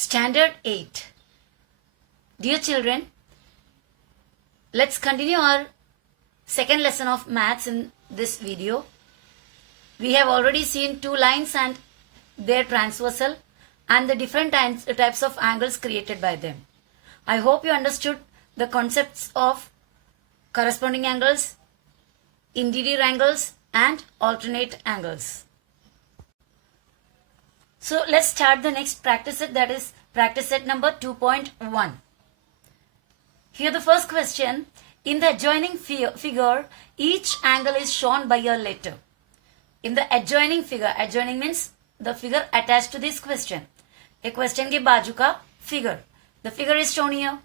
Standard 8. Dear children, let's continue our second lesson of maths in this video. We have already seen two lines and their transversal and the different types of angles created by them. I hope you understood the concepts of corresponding angles, interior angles and alternate angles. So let's start the next practice set, that is practice set number 2.1. Here the first question, in the adjoining figure, each angle is shown by a letter. In the adjoining figure, adjoining means the figure attached to this question. A question के बाजू का figure. The figure is shown here.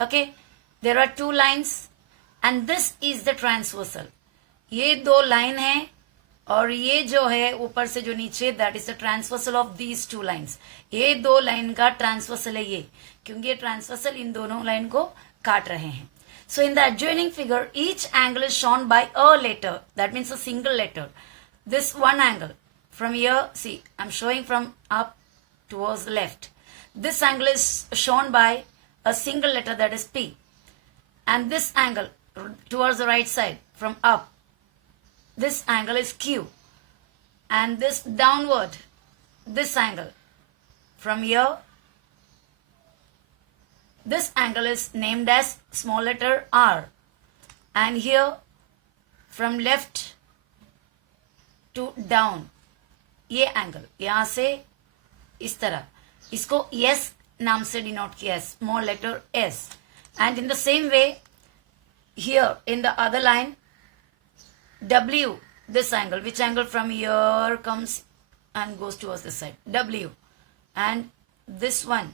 Okay. There are two lines and this is the transversal. ये दो line है और ये जो है ऊपर से जो नीचे that is the transversal of these two lines. ये दो line का transversal है ये, क्योंकि ये transversal इन दोनों line को काट रहे हैं. So in the adjoining figure, each angle is shown by a letter. That means a single letter. This one angle from here, see, I'm showing from up towards the left. This angle is shown by a single letter, that is P. And this angle towards the right side from up, this angle is Q. And this downward, this angle from here, this angle is named as small letter R. And here from left to down, ये angle यहाँ से इस तरह, इसको S नाम से denote किया है, small letter S. And in the same way, here in the other line, W, this angle, which angle from here comes and goes towards this side, W. And this one,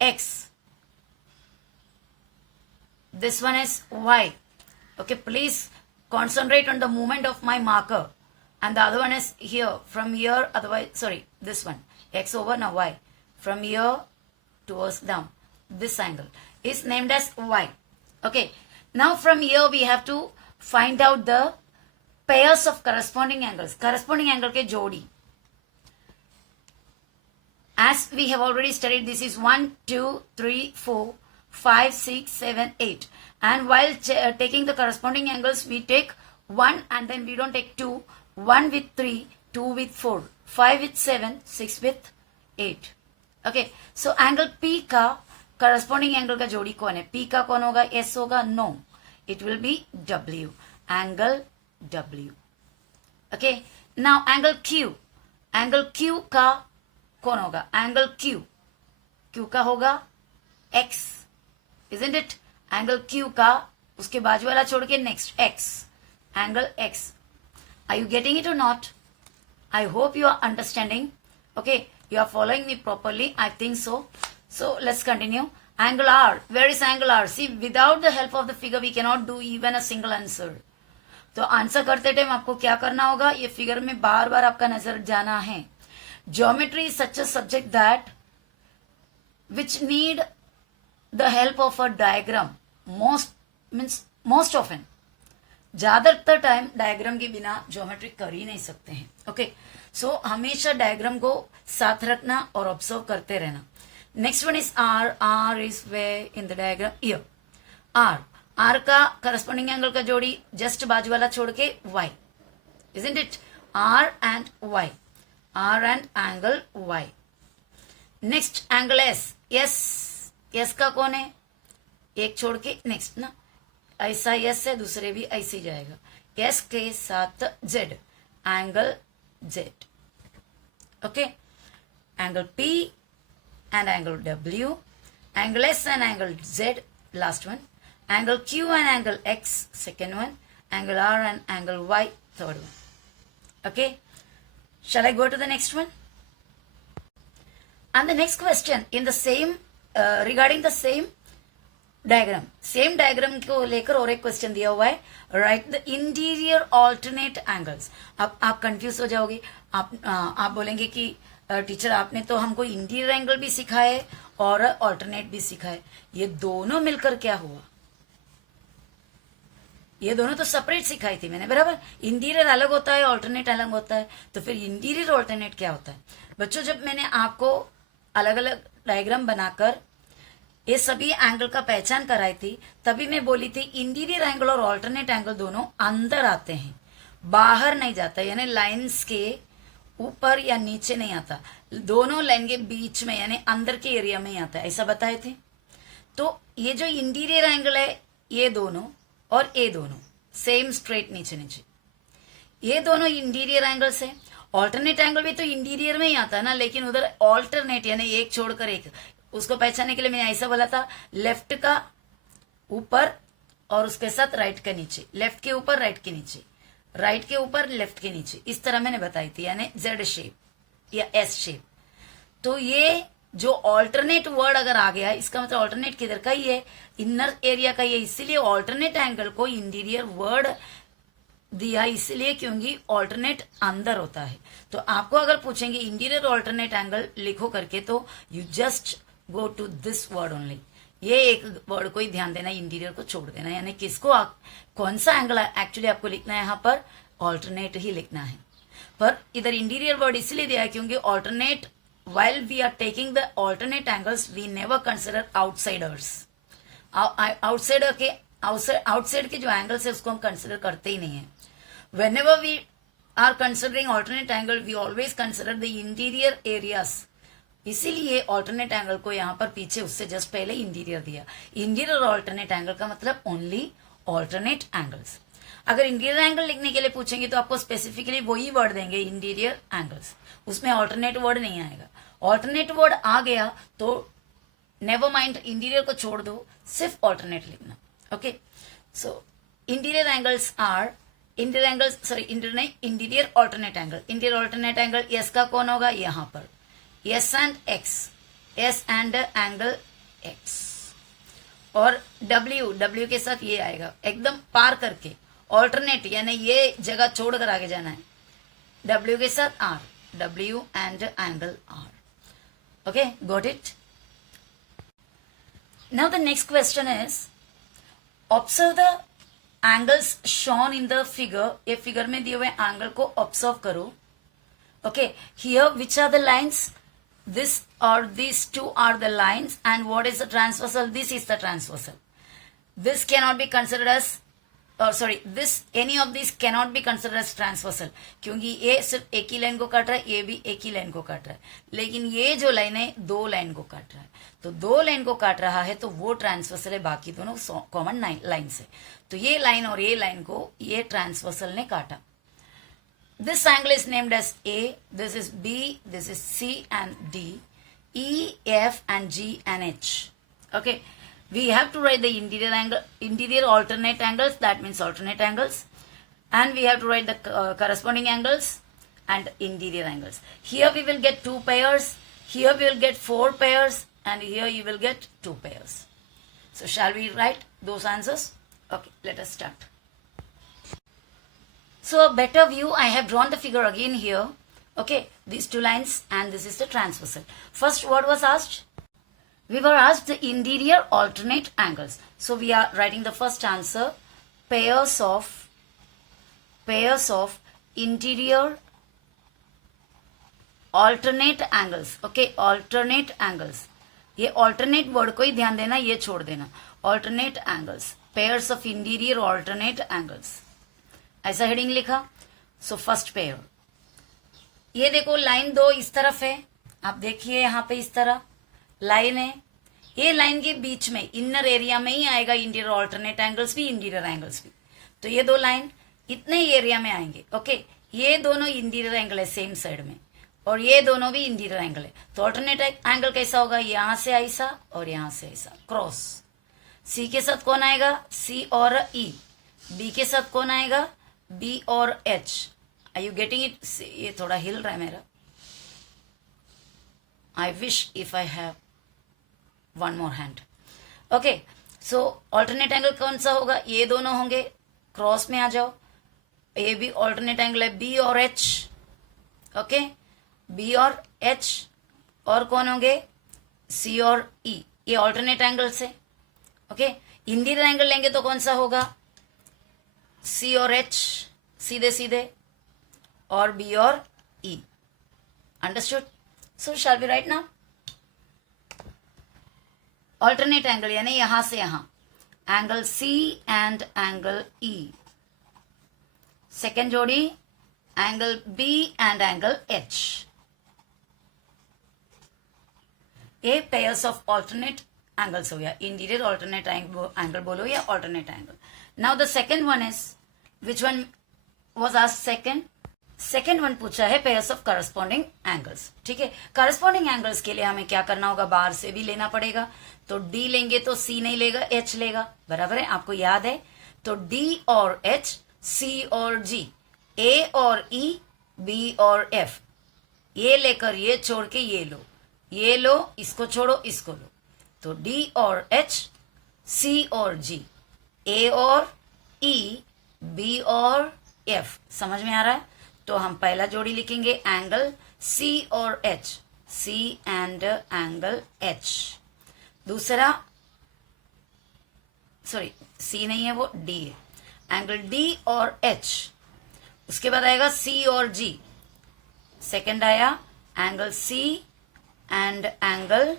X. This one is Y. Okay, please concentrate on the movement of my marker. And the other one is here, from here, otherwise, sorry, this one, X over now Y. From here towards down, this angle is named as Y. Okay, now from here we have to find out the pairs of corresponding angles. Corresponding angle ke jodi. As we have already studied, this is 1, 2, 3, 4, 5, 6, 7, 8. And while taking the corresponding angles, we take 1 and then we don't take 2. 1 with 3, 2 with 4, 5 with 7, 6 with 8. Okay, so angle P का corresponding angle का जोड़ी कौन है? P का कौन होगा? S होगा? No, it will be W. Angle W. Okay, now angle Q. Angle Q का कौन होगा? Angle Q. Q का होगा X. Isn't it? Angle Q का उसके बाजू वाला छोड़ के next X. Angle X. Are you getting it or not? I hope you are understanding. Okay, you are following me properly. I think so. So let's continue. Angle R. Where is angle R? See, without the help of the figure, we cannot do even a single answer. तो answer करते time आपको क्या करना होगा? ये figure में बार बार आपका नजर जाना है. Geometry is such a subject that which need the help of a diagram most often. ज्यादातर टाइम डायग्राम के बिना ज्योमेट्री कर ही नहीं सकते हैं. ओके, सो हमेशा डायग्राम को साथ रखना और ऑब्जर्व करते रहना. Next one is R. R is where in the diagram here. R. R का करस्पॉन्डिंग एंगल का जोड़ी जस्ट बाजू वाला छोड़ के Y. Isn't it? R and Y. R and angle Y. Next angle S. S. S का कौन है? एक छोड़ के नेक्स्ट ना, ऐसा यस है, दूसरे भी ऐसे ही जाएगा. यस के साथ Z, angle Z. Okay, angle P and angle W, angle S and angle Z, last one. Angle Q and angle X, second one. Angle R and angle Y, third one. Okay, shall I go to the next one? And the next question in the same regarding the same diagram, same diagram को लेकर और एक question दिया हुआ है. Right the interior alternate angles. अब आप confuse हो जाओगे. आप बोलेंगे कि टीचर आपने तो हमको इंटीरियर एंगल भी सिखाए और ऑल्टरनेट भी सिखाए, ये दोनों मिलकर क्या हुआ? ये दोनों तो सेपरेट सिखाई थी मैंने, बराबर. इंटीरियर अलग होता है, ऑल्टरनेट अलग होता है. तो फिर इंटीरियर ऑल्टरनेट क्या होता है? बच्चों, जब मैंने आपको अलग अलग डायग्राम बनाकर ये सभी एंगल का पहचान कराई थी, तभी मैं बोली थी इंटीरियर एंगल और ऑल्टरनेट एंगल दोनों अंदर आते हैं, बाहर नहीं जाता, यानी लाइंस के ऊपर या नीचे नहीं आता, दोनों लाइन के बीच में यानी अंदर के एरिया में ही आता है, ऐसा बताए थे। तो ये जो इंटीरियर एंगल है ये दोनों और ये दोनों सेम स्ट्रेट नीचे नीचे, ये दोनों इंटीरियर एंगल्स है। ऑल्टरनेट एंगल भी तो इंटीरियर में ही आता है ना, लेकिन उधर ऑल्टरनेट यानी एक छोड़कर एक, उसको पहचानने के लिए मैंने ऐसा बोला था, लेफ्ट का ऊपर और उसके साथ राइट के नीचे, लेफ्ट के ऊपर राइट के नीचे, राइट के ऊपर लेफ्ट के नीचे, इस तरह मैंने बताई थी, यानी जेड शेप या एस शेप। तो ये जो ऑल्टरनेट वर्ड अगर आ गया, इसका मतलब ऑल्टरनेट किधर का ही है, इनर एरिया का ही है, इसीलिए ऑल्टरनेट एंगल को इंटीरियर वर्ड दिया, इसलिए क्योंकि ऑल्टरनेट अंदर होता है। तो आपको अगर पूछेंगे इंटीरियर ऑल्टरनेट एंगल लिखो करके, तो you just go to this word only, ये एक वर्ड को ही ध्यान देना, इंटीरियर को छोड़ देना, यानी किसको कौन सा एंगल एक्चुअली आपको लिखना है, यहाँ पर ऑल्टरनेट ही लिखना है। पर इधर इंटीरियर वर्ड इसलिए दिया है क्योंकि alternate, while we are taking the alternate angles, we never consider outsiders. Outside के जो एंगल्स है उसको हम कंसिडर करते ही नहीं है। Whenever we are considering alternate angle, we always consider the interior areas. इसीलिए ऑल्टरनेट एंगल को यहाँ पर पीछे उससे जस्ट पहले इंटीरियर दिया। इंटीरियर और ऑल्टरनेट एंगल का मतलब ओनली ऑल्टरनेट एंगल्स। अगर इंटीरियर एंगल लिखने के लिए पूछेंगे तो आपको स्पेसिफिकली वही वर्ड देंगे, इंटीरियर एंगल्स, उसमें ऑल्टरनेट वर्ड नहीं आएगा। ऑल्टरनेट वर्ड आ गया तो नेवर माइंड, इंटीरियर को छोड़ दो, सिर्फ ऑल्टरनेट लिखना। Okay, so interior angles are interior alternate angle. Interior alternate angle S का कौन होगा, यहाँ पर S and X, S and angle X, और डब्ल्यू के साथ ये आएगा एकदम पार करके, ऑल्टरनेट यानी ये जगह छोड़कर आगे जाना है, डब्ल्यू के साथ R, W and angle R. Okay, got it? Now the next question is, observe the angles shown in the figure. ये फिगर में दिए हुए एंगल को ऑब्जर्व करो। Okay, here which are the lines? This or these two are the lines, and what is the transversal? This is the transversal. This cannot be considered as, any of these cannot be considered as transversal, क्योंकि ये सिर्फ एक ही line को काट रहा है, ये भी एक ही लाइन को काट रहा है, लेकिन ये जो लाइन है दो लाइन को काट रहा है। तो दो लाइन को काट रहा है तो वो ट्रांसवर्सल है, बाकी दोनों कॉमन लाइन से। तो ये लाइन और ये लाइन को ये ट्रांसवर्सल ने काटा। This angle is named as A, this is B, this is C and D, E, F and G and H. Okay, we have to write the interior alternate angles, that means alternate angles, and we have to write the corresponding angles and interior angles. Here we will get 2 pairs, here we will get 4 pairs, and here you will get 2 pairs. So shall we write those answers? Okay, let us start. So a better view, I have drawn the figure again here. Okay, these 2 lines and this is the transversal. First, what was asked? We were asked the interior alternate angles. So we are writing the first answer, pairs of interior alternate angles. Okay, alternate angles. ये alternate word को ही ध्यान देना, ये छोड़ देना। alternate angles, pairs of interior alternate angles, ऐसा heading लिखा। So first pair, ये देखो लाइन 2 इस तरफ है, आप देखिए यहाँ पे इस तरह लाइन है, ये लाइन के बीच में इनर एरिया में ही आएगा इंटीरियर ऑल्टरनेट एंगल्स भी, इंटीरियर एंगल्स भी। तो ये 2 लाइन इतने ही एरिया में आएंगे। ओके, ये दोनों इंटीरियर एंगल है सेम साइड में, और ये दोनों भी इंटीरियर एंगल है। तो ऑल्टरनेट एंगल कैसा होगा, यहां से ऐसा और यहां से ऐसा क्रॉस। सी के साथ कौन आएगा, सी और ई। बी के साथ कौन आएगा, बी और H. Are you getting it? ये थोड़ा हिल रहा है मेरा। I wish if I have one more hand. Okay, so alternate angle कौन सा होगा, ये दोनों होंगे, क्रॉस में आ जाओ। ये भी ऑल्टरनेट एंगल है, बी और एच। ओके, बी और एच, और कौन होंगे, सी और ई। ये ऑल्टरनेट एंगल्स है। ओके, इंटीरियर एंगल लेंगे तो कौन सा होगा, सी और एच सीधे सीधे, और बी और E. Understood? So shall be right now? Alternate angle यानी यहां से यहां, angle C and angle E. Second जोड़ी angle B and angle H. ये पेयर्स ऑफ ऑल्टरनेट एंगल्स हो गया. इंटीरियर ऑल्टरनेट एंगल बोलो या alternate angle. Now the second one is, which one was asked? Second one पूछा है pairs of corresponding angles. ठीक है, करस्पॉन्डिंग एंगल्स के लिए हमें क्या करना होगा, बाहर से भी लेना पड़ेगा. तो डी लेंगे तो सी नहीं लेगा, एच लेगा. बराबर है, आपको याद है. तो डी और एच, सी और जी, ए और ई, बी और एफ. ये लेकर ये छोड़ के ये लो, ये लो, इसको छोड़ो, इसको लो. तो डी और एच, सी और जी, ए और ई, बी और एफ. समझ में आ रहा है? तो हम पहला जोड़ी लिखेंगे एंगल सी और H, C and angle H. दूसरा, सॉरी सी नहीं है, वो डी है. एंगल डी और एच. उसके बाद आएगा सी और जी. सेकंड आया angle C and angle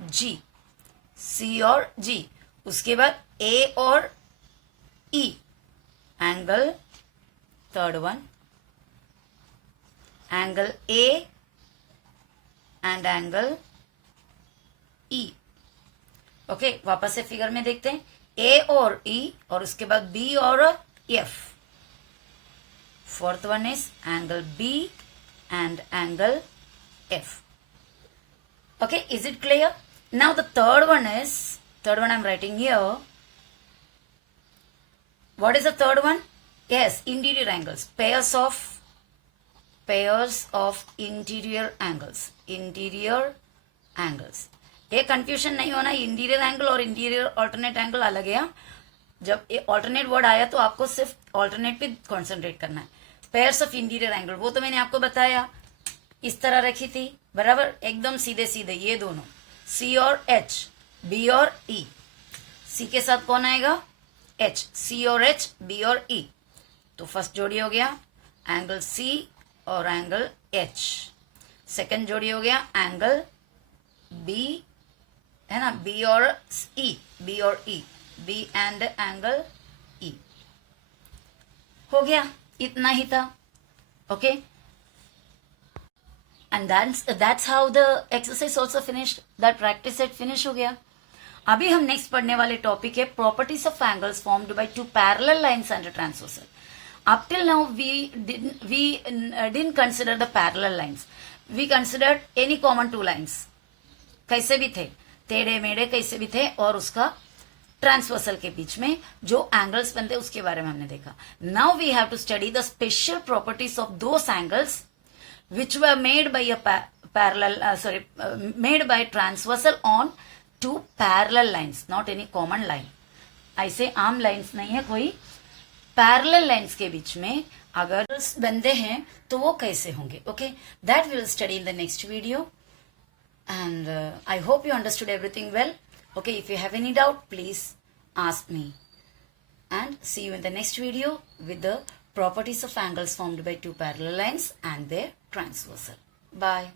G, C और जी. उसके बाद ए और E, angle third one, angle A and angle E. Okay, वापस से फिगर में देखते हैं. ए और ई और उसके बाद बी और F. Fourth one is angle B and angle F. Okay, is it clear? Now the third one I'm writing here. What is the third one? Yes, interior angles. Pairs of interior angles. Interior angles. ये confusion नहीं होना, interior angle और interior alternate angle अलग है. जब ये alternate word आया तो आपको सिर्फ ऑल्टरनेट पे कॉन्सेंट्रेट करना है. पेयर्स ऑफ इंटीरियर एंगल वो तो मैंने आपको बताया, इस तरह रखी थी. बराबर, एकदम सीधे सीधे ये दोनों, सी और एच, बी और ई. सी के साथ कौन आएगा? एच. सी और एच, बी और ई. तो फर्स्ट जोड़ी हो गया एंगल सी और एंगल एच. सेकंड जोड़ी हो गया एंगल बी, है ना, बी और ई, बी और ई, बी एंड एंगल ई. हो गया, इतना ही था. Okay, and that's how the exercise also finished. that practice set finish हो गया. अभी हम नेक्स्ट पढ़ने वाले टॉपिक है properties of angles formed by two parallel lines and transversal. up till now we didn't consider the parallel lines. we considered any common two lines, कैसे भी थे, टेढ़े मेढ़े कैसे भी थे, और उसका ट्रांसवर्सल के बीच में जो एंगल्स बनते उसके बारे में हमने देखा. Now we have to study the special properties of those angles which were made by made by transversal on two parallel lines, not any common line. ऐसे आम लाइंस नहीं है कोई, पैरेलल लाइंस के बीच में अगर बंदे हैं तो वो कैसे होंगे. Okay, that will study in the next video, and I hope you understood everything well. Okay, if you have any doubt please ask me, and see you in the next video with the properties of angles formed by two parallel lines and their transversal. Bye.